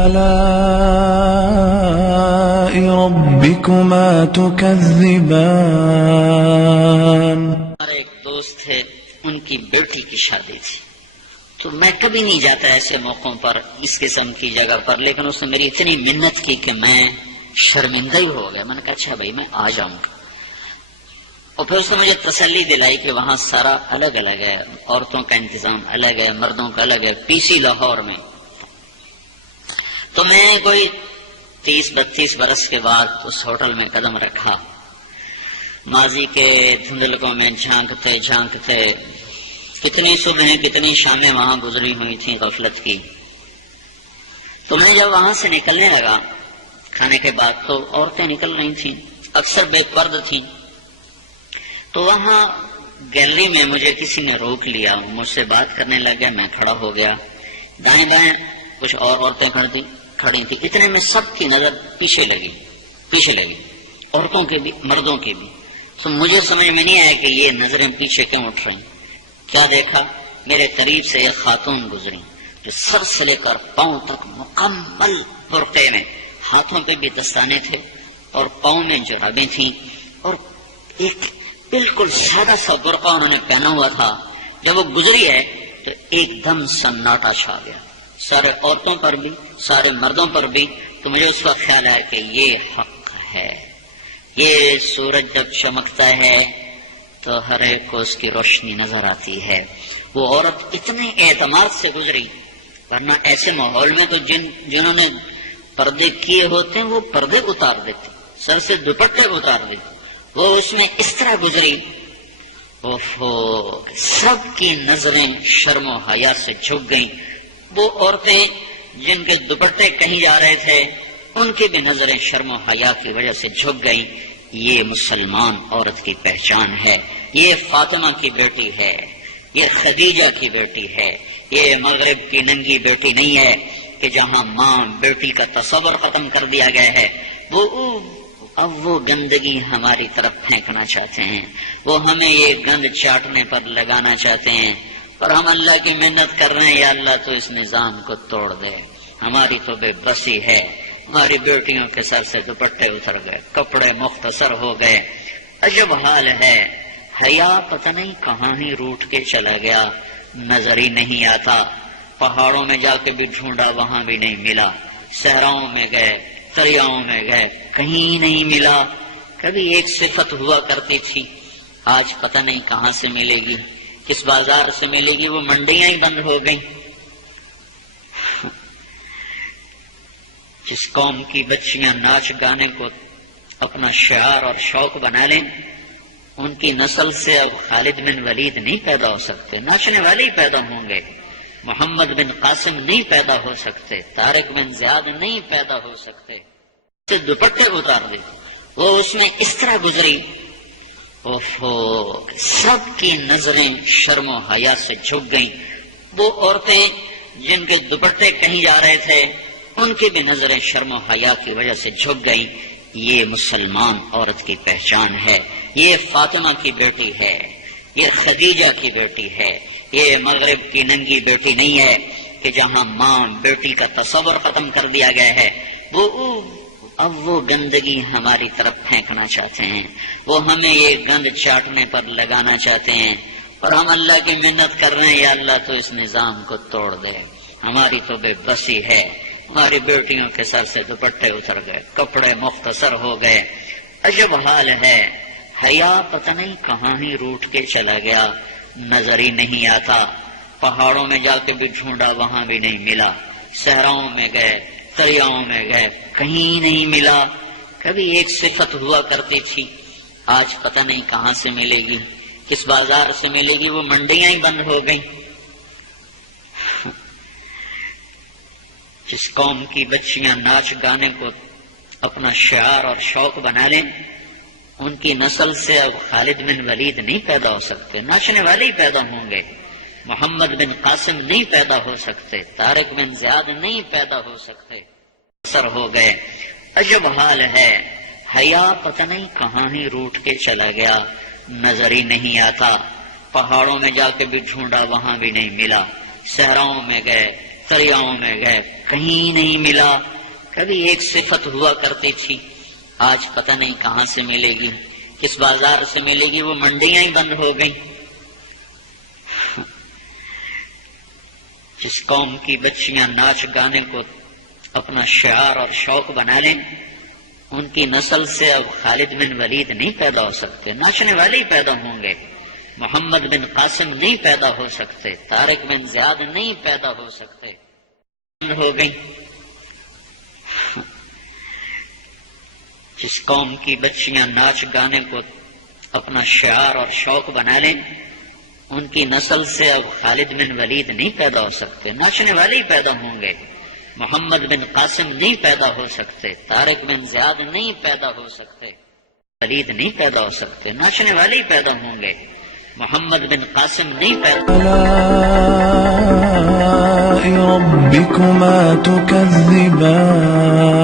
آلاء ربكما تكذبان۔ ہمارے ایک دوست تھے، ان کی بیٹی کی شادی تھی، تو میں کبھی نہیں جاتا ایسے موقعوں پر اس قسم کی جگہ پر، لیکن اس نے میری اتنی منت کی کہ میں شرمندہ ہی ہو گیا۔ میں نے کہا اچھا بھائی میں آ جاؤں گا، اور پھر اس نے مجھے تسلی دلائی کہ وہاں سارا الگ الگ ہے، عورتوں کا انتظام الگ ہے، مردوں کا الگ ہے، پی سی لاہور میں۔ تو میں کوئی 30-32 برس کے بعد اس ہوٹل میں قدم رکھا، ماضی کے دھندلکوں میں جھانکتے جھانکتے کتنی صبحیں کتنی شامیں وہاں گزری ہوئی تھیں غفلت کی۔ تو میں جب وہاں سے نکلنے لگا کھانے کے بعد، تو عورتیں نکل رہی تھیں، اکثر بے پرد تھیں، تو وہاں گیلری میں مجھے کسی نے روک لیا، مجھ سے بات کرنے لگ گیا، میں کھڑا ہو گیا، دائیں بائیں کچھ اور عورتیں کھڑی تھیں، اتنے میں سب کی نظر پیچھے لگی، عورتوں کے بھی مردوں کی بھی۔ تو مجھے سمجھ میں نہیں آیا کہ یہ نظریں پیچھے کیوں اٹھ رہی۔ کیا دیکھا، میرے قریب سے ایک خاتون گزری جو سر سے لے کر پاؤں تک مکمل برقعے میں، ہاتھوں پہ بھی دستانے تھے اور پاؤں میں جرابیں تھیں، اور ایک بالکل سادہ سا برقع انہوں نے پہنا ہوا تھا۔ جب وہ گزری ہے تو ایک دم سناٹا چھا گیا، سارے عورتوں پر بھی سارے مردوں پر بھی۔ تو مجھے اس وقت خیال آیا کہ یہ حق ہے، یہ سورج جب چمکتا ہے تو ہر ایک کو اس کی روشنی نظر آتی ہے۔ وہ عورت اتنے اعتماد سے گزری، ورنہ ایسے ماحول میں تو جنہوں نے پردے کیے ہوتے ہیں وہ پردے اتار دیتے، سر سے دوپٹے اتار دیتے، وہ اس میں اس طرح گزری، سب کی نظریں شرم و حیا سے جھک گئیں۔ وہ عورتیں جن کے دوپٹے کہیں جا رہے تھے ان کی بھی نظریں شرم و حیا کی وجہ سے جھک گئیں۔ یہ مسلمان عورت کی پہچان ہے، یہ فاطمہ کی بیٹی ہے، یہ خدیجہ کی بیٹی ہے، یہ مغرب کی ننگی بیٹی نہیں ہے کہ جہاں ماں بیٹی کا تصور ختم کر دیا گیا ہے۔ اب وہ گندگی ہماری طرف پھینکنا چاہتے ہیں، وہ ہمیں یہ گند چاٹنے پر لگانا چاہتے ہیں، اور ہم اللہ کی محنت کر رہے ہیں، یا اللہ تو اس نظام کو توڑ دے۔ ہماری تو بے بسی ہے، ہماری بیٹیوں کے سر سے دوپٹے اتر گئے، کپڑے مختصر ہو گئے، عجب حال ہے۔ حیا پتہ نہیں کہاں ہی روٹ کے چلا گیا، نظر ہی نہیں آتا۔ پہاڑوں میں جا کے بھی ڈھونڈا، وہاں بھی نہیں ملا، صحراؤں میں گئے، دریاؤں میں گئے، کہیں نہیں ملا۔ کبھی ایک صفت ہوا کرتی تھی، آج پتہ نہیں کہاں سے ملے گی، کس بازار سے ملے گی، وہ منڈیاں ہی بند ہو گئیں۔ جس قوم کی بچیاں ناچ گانے کو اپنا شعار اور شوق بنا لیں، ان کی نسل سے اب خالد بن ولید نہیں پیدا ہو سکتے، ناچنے والے ہی پیدا ہوں گے۔ محمد بن قاسم نہیں پیدا ہو سکتے، طارق بن زیاد نہیں پیدا ہو سکتے۔ سے دوپٹے اتار دی، وہ اس میں اس طرح گزری، سب کی نظریں شرم و حیا سے جھک گئیں۔ وہ عورتیں جن کے دوپٹے کہیں جا رہے تھے ان کی بھی نظریں شرم و حیا کی وجہ سے جھک گئیں۔ یہ مسلمان عورت کی پہچان ہے، یہ فاطمہ کی بیٹی ہے، یہ خدیجہ کی بیٹی ہے، یہ مغرب کی ننگی بیٹی نہیں ہے کہ جہاں ماں بیٹی کا تصور ختم کر دیا گیا ہے۔ اب وہ گندگی ہماری طرف پھینکنا چاہتے ہیں، وہ ہمیں یہ گند چاٹنے پر لگانا چاہتے ہیں، اور ہم اللہ کی محنت کر رہے ہیں، یا اللہ تو اس نظام کو توڑ دے۔ ہماری تو بے بسی ہے، ہماری بیٹیوں کے سر سے دوپٹے اتر گئے، کپڑے مختصر ہو گئے، عجب حال ہے۔ حیا پتہ نہیں کہاں ہی روٹ کے چلا گیا، نظر ہی نہیں آتا۔ پہاڑوں میں جا کے بھی ڈھونڈا، وہاں بھی نہیں ملا، صحراؤں میں گئے، دریاؤں میں گئے، کہیں نہیں ملا۔ کبھی ایک صفت ہوا کرتی تھی، آج پتہ نہیں کہاں سے ملے گی، کس بازار سے ملے گی، وہ منڈیاں ہی بند ہو گئیں۔ جس قوم کی بچیاں ناچ گانے کو اپنا شعار اور شوق بنا لیں، ان کی نسل سے اب خالد بن ولید نہیں پیدا ہو سکتے، ناچنے والے ہی پیدا ہوں گے۔ محمد بن قاسم نہیں پیدا ہو سکتے، طارق بن زیاد نہیں پیدا ہو سکتے، سر ہو گئے، عجب حال ہے۔ حیا پتہ نہیں کہاں ہی روٹ کے چلا گیا، نظر ہی نہیں آتا۔ پہاڑوں میں جا کے بھی ڈھونڈا، وہاں بھی نہیں ملا، صحراؤں میں گئے، دریاؤں میں گئے، کہیں نہیں ملا۔ کبھی ایک صفت ہوا کرتی تھی، آج پتہ نہیں کہاں سے ملے گی، کس بازار سے ملے گی، وہ منڈیاں ہی بند ہو گئیں۔ جس قوم کی بچیاں ناچ گانے کو اپنا شعار اور شوق بنا لیں، ان کی نسل سے اب خالد بن ولید نہیں پیدا ہو سکتے، ناچنے والے ہی پیدا ہوں گے۔ محمد بن قاسم نہیں پیدا ہو سکتے، طارق بن زیاد نہیں پیدا ہو سکتے، ہو گئی۔ جس قوم کی بچیاں ناچ گانے کو اپنا شعار اور شوق بنا لیں، ان کی نسل سے اب خالد بن ولید نہیں پیدا ہو سکتے، ناچنے والے ہی پیدا ہوں گے۔ محمد بن قاسم نہیں پیدا ہو سکتے، طارق بن زیاد نہیں پیدا ہو سکتے، ولید نہیں پیدا ہو سکتے، ناچنے والے ہی پیدا ہوں گے۔ محمد بن قاسم نہیں پیدا۔ آلاء ربكما تكذبان